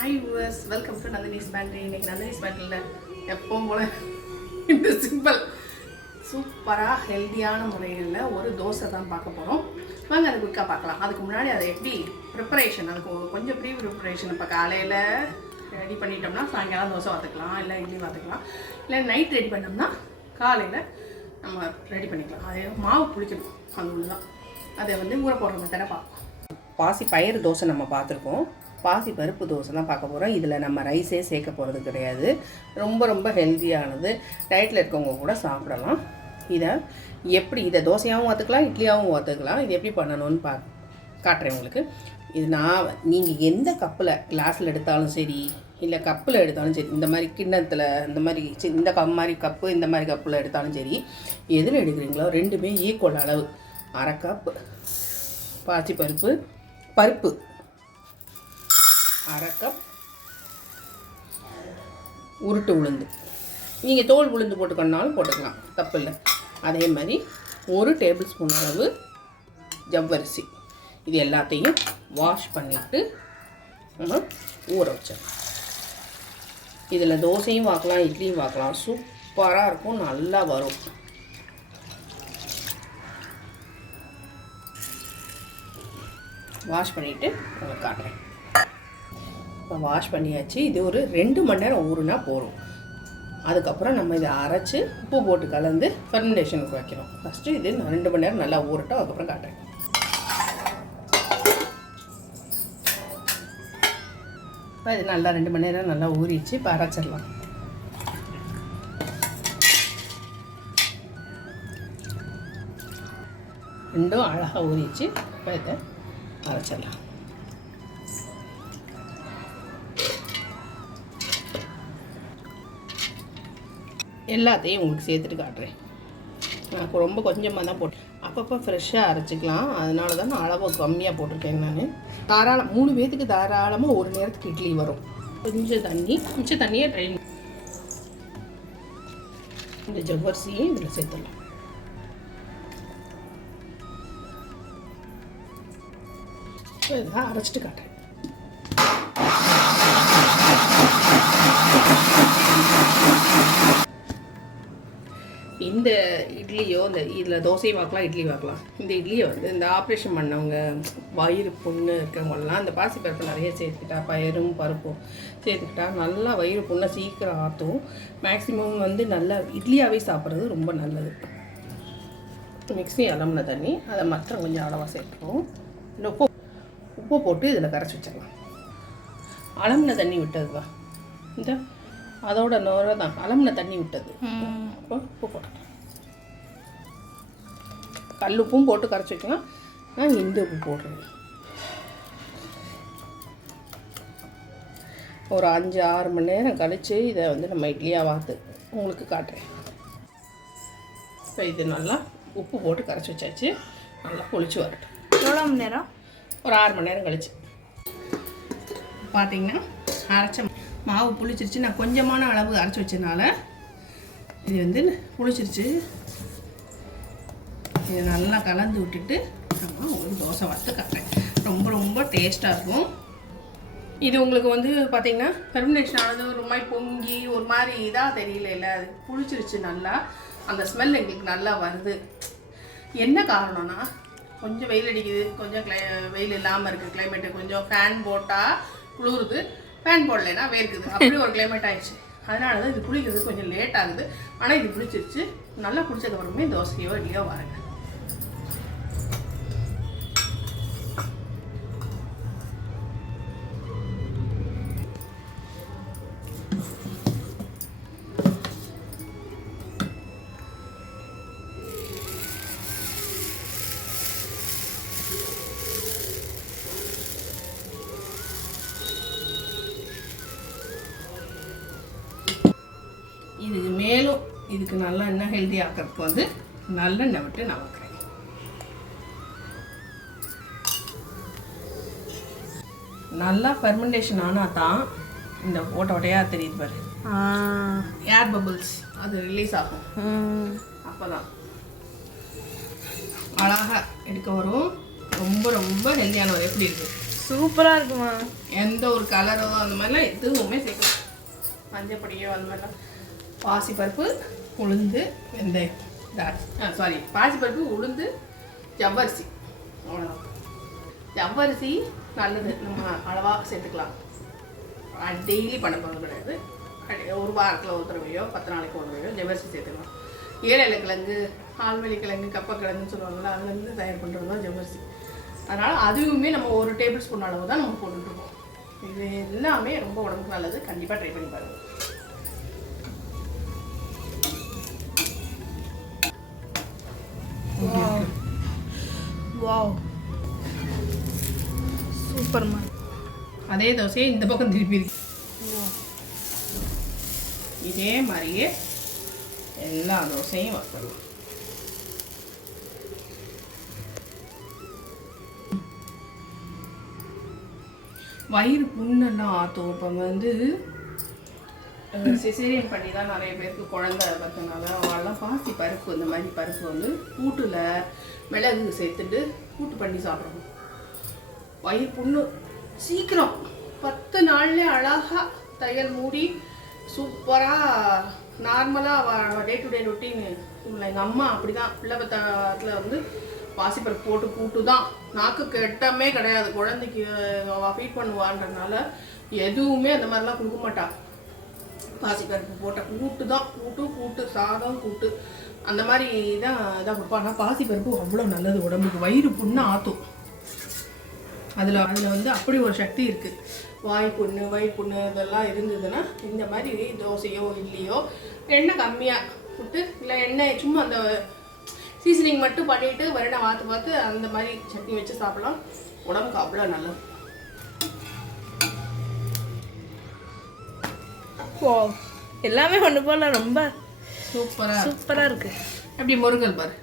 Hi viewers, welcome to Nandini's pantry. இன்னைக்கு நந்தினிஸ் பேண்ட்ரியில் எப்பவும் போல இந்த சிம்பிள் சூப்பராக ஹெல்த்தியான முறைகளில் ஒரு தோசை தான் பார்க்க போகிறோம். வாங்க அதை குயிக்காக பார்க்கலாம். அதுக்கு முன்னாடி அதை எப்படி ப்ரிப்பரேஷன், அதுக்கு கொஞ்சம் ப்ரீ ப்ரிப்பரேஷன். இப்போ காலையில் ரெடி பண்ணிட்டோம்னா சாயங்காலம் தோசை பார்த்துக்கலாம், இல்லை இட்லி பார்த்துக்கலாம், இல்லை நைட் ரெடி பண்ணோம்னா காலையில் நம்ம ரெடி பண்ணிக்கலாம். அதே மாவு புளிக்கணும், அது ஒன்று தான். அதை ஊற போடுற மெத்தடை பார்ப்போம். பாசி பயிறு தோசை நம்ம பார்த்துருக்கோம். பாசி பருப்பு தோசை தான் பார்க்க போகிறோம். இதில் நம்ம ரைஸே சேர்க்க போகிறது கிடையாது. ரொம்ப ரொம்ப ஹெல்த்தியானது. டயட்டில் இருக்கவங்க கூட சாப்பிடலாம். இதை தோசையாகவும் பார்த்துக்கலாம், இட்லியாகவும் பார்த்துக்கலாம். இது எப்படி பண்ணணும்னு காட்டுறேன் உங்களுக்கு. இது நீங்கள் எந்த கப்பில் கிளாஸில் எடுத்தாலும் சரி, இல்லை கப்பில் எடுத்தாலும் சரி, இந்த மாதிரி கிண்ணத்தில் இந்த மாதிரி இந்த மாதிரி கப்பு, இந்த மாதிரி கப்பில் எடுத்தாலும் சரி, எதில் எடுக்கிறீங்களோ ரெண்டுமே ஈக்குவல் அளவு. 1/2 கப் பாசி பருப்பு, 1/2 கப் உருட்டு உளுந்து. நீங்கள் தோல் உளுந்து போட்டுக்கணுனாலும் போட்டுக்கலாம், தப்பு இல்லை. அதே மாதிரி 1 டேபிள் ஸ்பூன் அளவு ஜவ்வரிசி. இது எல்லாத்தையும் வாஷ் பண்ணிவிட்டு நம்ம ஊற வச்சோம். இதில் தோசையும் பார்க்கலாம், இட்லியும் பார்க்கலாம். சூப்பராக இருக்கும், நல்லா வரும். வாஷ் பண்ணிவிட்டு உங்களுக்கு காட்டுறேன். இப்போ வாஷ் பண்ணியாச்சு. இது ஒரு 2 மணி நேரம் ஊறுனா போகும். அதுக்கப்புறம் நம்ம இதை அரைச்சி உப்பு போட்டு கலந்து ஃபெர்மெண்டேஷனுக்கு வைக்கிறோம். ஃபஸ்ட்டு இது 2 மணி நேரம் நல்லா ஊறட்டும், அதுக்கப்புறம் காட்டுறேன். இப்போ இது நல்லா 2 மணி நேரம் நல்லா ஊறிச்சு. இப்போ அரைச்சிடலாம். ரெண்டும் அழகாக ஊறிச்சு. இப்போ இதை அரைச்சிடலாம். எல்லாத்தையும் உங்களுக்கு சேர்த்துட்டு காட்டுறேன். நான் ரொம்ப கொஞ்சமாக தான் போட்டேன். அப்பப்போ ஃப்ரெஷ்ஷாக அரைச்சிக்கலாம். அதனால தான் நான் அளவு கம்மியாக போட்டிருக்கேன். நான் 3 பேத்துக்கு தாராளமாக ஒரு நேரத்துக்கு இட்லி வரும். கொஞ்சம் தண்ணி, மிச்சம் தண்ணியே ட்ரைன். இந்த ஜவ்வரிசியும் இதில் சேர்த்துடலாம். இதெல்லாம் அரைச்சிட்டு காட்டுறேன். இந்த இட்லியோ இதில் தோசையும் பார்க்கலாம், இட்லி பார்க்கலாம். இந்த இட்லியை இந்த ஆப்ரேஷன் பண்ணவங்க, வயிறு புண்ணு இருக்கிறவங்கலாம் இந்த பாசிப்பருப்பு நிறைய சேர்த்துக்கிட்டா, பயிரும் பருப்பும் சேர்த்துக்கிட்டா நல்லா வயிறு புண்ணை சீக்கிரம் ஆற்றும். மேக்ஸிமம் நல்லா இட்லியாகவே சாப்பிட்றது ரொம்ப நல்லது. மிக்ஸி அலம்பின தண்ணி, அதை மற்ற கொஞ்சம் அளவாக சேர்த்துருவோம். இந்த உப்பு போட்டு இதில் கரைச்சி வச்சிடலாம். அலம்பின தண்ணி விட்டது தான் இந்த அதோட நோரை தான் அலம்பின தண்ணி விட்டது. அப்போ உப்பு போட்டேன். கல் உப்பும் போட்டு கரைச்சி வைக்கலாம். நான் இந்த உப்பு போடுறேன். ஒரு 5-6 மணி நேரம் கழித்து இதை நம்ம இட்லியாக வாத்து உங்களுக்கு காட்டுறேன். இப்போ இது நல்லா உப்பு போட்டு கரைச்சி வச்சாச்சு. நல்லா பொளிச்சு வரட்டும். எவ்வளோ மணி நேரம்? ஒரு 6 மணி நேரம் கழிச்சு பார்த்தீங்கன்னா அரைச்ச மாவு புளிச்சிருச்சு. நான் கொஞ்சமான அளவு அரைச்சி வச்சதுனால இது புளிச்சிருச்சு. இதை நல்லா கலந்து விட்டுட்டு நம்ம ஒரு தோசை வறுத்து காட்டுறேன். ரொம்ப ரொம்ப டேஸ்ட்டாக இருக்கும். இது உங்களுக்கு பார்த்தீங்கன்னா ஃபெர்மெண்டேஷன் ஆனது ஒரு மாதிரி பொங்கி ஒரு மாதிரி இதாக தெரியல. இல்லை, அது புளிச்சிருச்சு. நல்லா அந்த ஸ்மெல் எங்களுக்கு நல்லா வருது. என்ன காரணம்னா, கொஞ்சம் வெயில் அடிக்குது, கொஞ்சம் வெயில் இல்லாமல் இருக்குது கிளைமேட்டு. கொஞ்சம் ஃபேன் போட்டால் குளிருது, ஃபேன் போடலைன்னா வேர்க்குது. அப்படி ஒரு கிளைமேட் ஆகிடுச்சு. அதனால தான் இது புளிக்கிறது கொஞ்சம் லேட் ஆகுது. ஆனால் இது புளிச்சிருச்சு. நல்லா பிடிச்சதுக்கப்புறமே தோசையோ இட்லியோ வரேங்க. இதுக்கு மேலும் இதுக்கு நல்லா இன்னும் ஹெல்த்தி ஆக்கிறதுக்கு நல்லெண்ணெய் விட்டு நான் வைக்கிறேன். நல்லா ஃபெர்மெண்டேஷன் ஆனால் தான் இந்த ஓட்டையாக தெரியுது பாரு, ஏர் பபிள்ஸ் அது ரிலீஸ் ஆகும். அப்போ தான் அழகாக எடுக்க வரும். ரொம்ப ரொம்ப ஹெல்த்தியான ஒரு எப்படி இருக்குது சூப்பராக இருக்குமா? எந்த ஒரு கலரோ அந்த மாதிரிலாம் எதுவுமே சேர்க்கணும். மஞ்சள் பொடியோ அந்த மாதிரிலாம். பாசிப்பருப்பு, உளுந்து, வெந்தயம், சாரி பாசிப்பருப்பு, உளுந்து, ஜவ்வரிசி, அவ்வளோதான். ஜவ்வரிசி நல்லது, நம்ம அளவாக சேர்த்துக்கலாம். டெய்லி பண்ண போகிறது கிடையாது. ஒரு வாரத்தில் ஒரு தடவையோ 10 நாளைக்கு ஒரு தடவையோ ஜவ்வரிசி சேர்த்துக்கலாம். ஏழை கிழங்கு, ஆழ்வெளி கிழங்கு, கப்பக்கிழங்குன்னு சொல்லுவாங்கள்ல, அதுலேருந்து தயார் பண்ணுறது தான் ஜவ்வரிசி. அதனால் அதுவுமே நம்ம 1 டேபிள் ஸ்பூன் அளவு தான் நம்ம போட்டுட்ருக்கோம். இது எல்லாமே ரொம்ப உடம்புக்கு நல்லது. கண்டிப்பாக ட்ரை பண்ணி பாருங்கள். வாவ், சூப்பர்மா. அதே தோசையை இந்த பக்கம் திருப்பி இருக்கு. இதே மாதிரியே எல்லா தோசையும் வச்சிடலாம். வயிறு புண்ணெல்லாம் ஆற்றும். இப்போ வந்து சிசேரியன் பண்ணி தான் நிறைய பேருக்கு குழந்தை பார்த்தனால அவங்களாம் பாசி பருப்பு, இந்த மாதிரி பருப்பு வந்து கூட்டில் மிளகு சேர்த்துட்டு கூட்டு பண்ணி சாப்பிடணும். வயிறு புண்ணு சீக்கிரம் 10 நாள்லேயே அழகாக தையல் மூடி சூப்பராக நார்மலாக டே டு டே ரொட்டீன். எங்கள் அம்மா அப்படி தான் பிள்ளை பத்தத்தில் வந்து பாசிப்பருப்பு போட்டு கூட்டு தான். நாக்கு கெட்டமே கிடையாது. குழந்தைக்கு அவள் ஃபீட் பண்ணுவான்றதுனால எதுவுமே அந்த மாதிரிலாம் கொடுக்க மாட்டா. பாசிப்பருப்பு போட்ட கூட்டு தான். கூட்டு சாதம் கூட்டு அந்த மாதிரி தான் இதாக கொடுப்பா. ஆனால் பாசிப்பருப்பு அவ்வளோ நல்லது உடம்புக்கு. வயிறு புண்ணு ஆற்றும். அதில் வந்து அப்படி ஒரு சக்தி இருக்குது. வாய்ப்புண்ணு, வயிறு புண்ணு இதெல்லாம் இருந்ததுன்னா இந்த மாதிரி தோசையோ இட்லியோ எண்ணெய் கம்மியாக விட்டு, இல்லை எண்ணெய் சும்மா அந்த சீசனிங் மட்டும் பண்ணிவிட்டு வருடம் பார்த்து அந்த மாதிரி சட்னி வச்சு சாப்பிடலாம். உடம்புக்கு அவ்வளோ நல்லது. எல்லாமே ஒன்று போல ரொம்ப சூப்பராக இருக்கு. அப்படி முருங்கல் பாரு.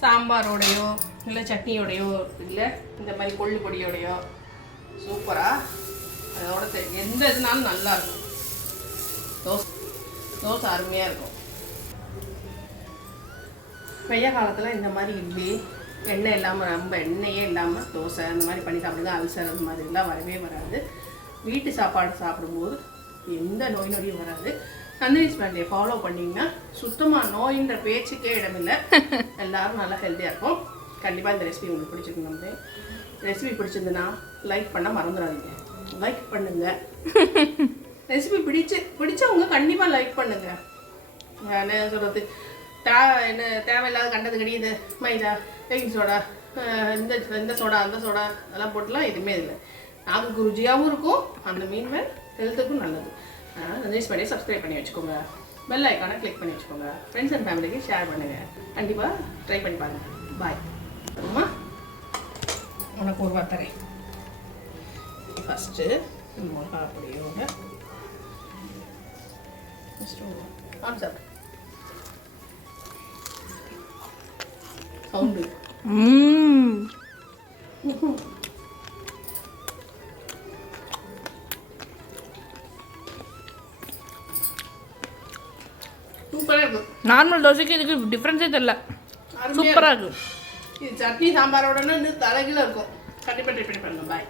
சாம்பாரோடையோ இல்லை சட்னியோடையோ இல்லை இந்த மாதிரி கொள்ளு பொடியோடையோ சூப்பராக அதோட எந்த இதுனாலும் நல்லா இருக்கும். தோசை அருமையாக இருக்கும். வெய்ய காலத்தில் இந்த மாதிரி இட்லி எண்ணெய் இல்லாமல், ரொம்ப எண்ணெயே இல்லாமல் தோசை அந்த மாதிரி பண்ணி சாப்பிடுங்க. அல்சர் அது மாதிரிலாம் வரவே வராது. வீட்டு சாப்பாடு சாப்பிடும்போது எந்த நோய் நொடியும் வராது. நந்தினி ஸ்பேண்டே ஃபாலோ பண்ணிங்கன்னா சுத்தமாக நோயின்ற பேச்சுக்கே இடமில்லை. எல்லோரும் நல்லா ஹெல்த்தியாக இருக்கும். கண்டிப்பாக இந்த ரெசிபி உங்களுக்கு பிடிச்சிருக்கு. நம்ம ரெசிபி பிடிச்சிருந்துன்னா லைக் பண்ண மறந்துடாதீங்க. லைக் பண்ணுங்கள். ரெசிபி பிடிச்சவங்க கண்டிப்பாக லைக் பண்ணுங்கள். என்ன சொல்கிறது, என்ன தேவையில்லாத கண்டது கிடையாது. மைதா, பேக்கிங் சோடா, இந்த சோடா அந்த சோடா அதெல்லாம் போட்டுலாம் எதுவுமே இல்லை. நாக்குக்கு ருச்சியாகவும் இருக்கும். அந்த மீன் மேல் ஹெல்த்துக்கும் நல்லது. அதனால் நந்தினி ஸ்பேண்டே சப்ஸ்கிரைப் பண்ணி வச்சுக்கோங்க. பெல் ஐக்கானை கிளிக் பண்ணி வச்சுக்கோங்க. ஃப்ரெண்ட்ஸ் அண்ட் ஃபேமிலிக்கு ஷேர் பண்ணுங்கள். கண்டிப்பாக ட்ரை பண்ணி பாருங்கள். பாய். அம்மா உனக்கு ஒரு வார்த்தை. ஃபஸ்ட்டு மிளகா பொடியோட சாப்பிடு. சவுண்டு சூப்பராக இருக்கும். நார்மல் தோசைக்கு இதுக்கு டிஃப்ரென்ஸே தெரியல. சூப்பராக இருக்கும். இது சட்னி சாம்பாரோடனே தலைகீழ இருக்கும். கண்டிப்பாக ட்ரை பண்ணி பாருங்க. பாய்.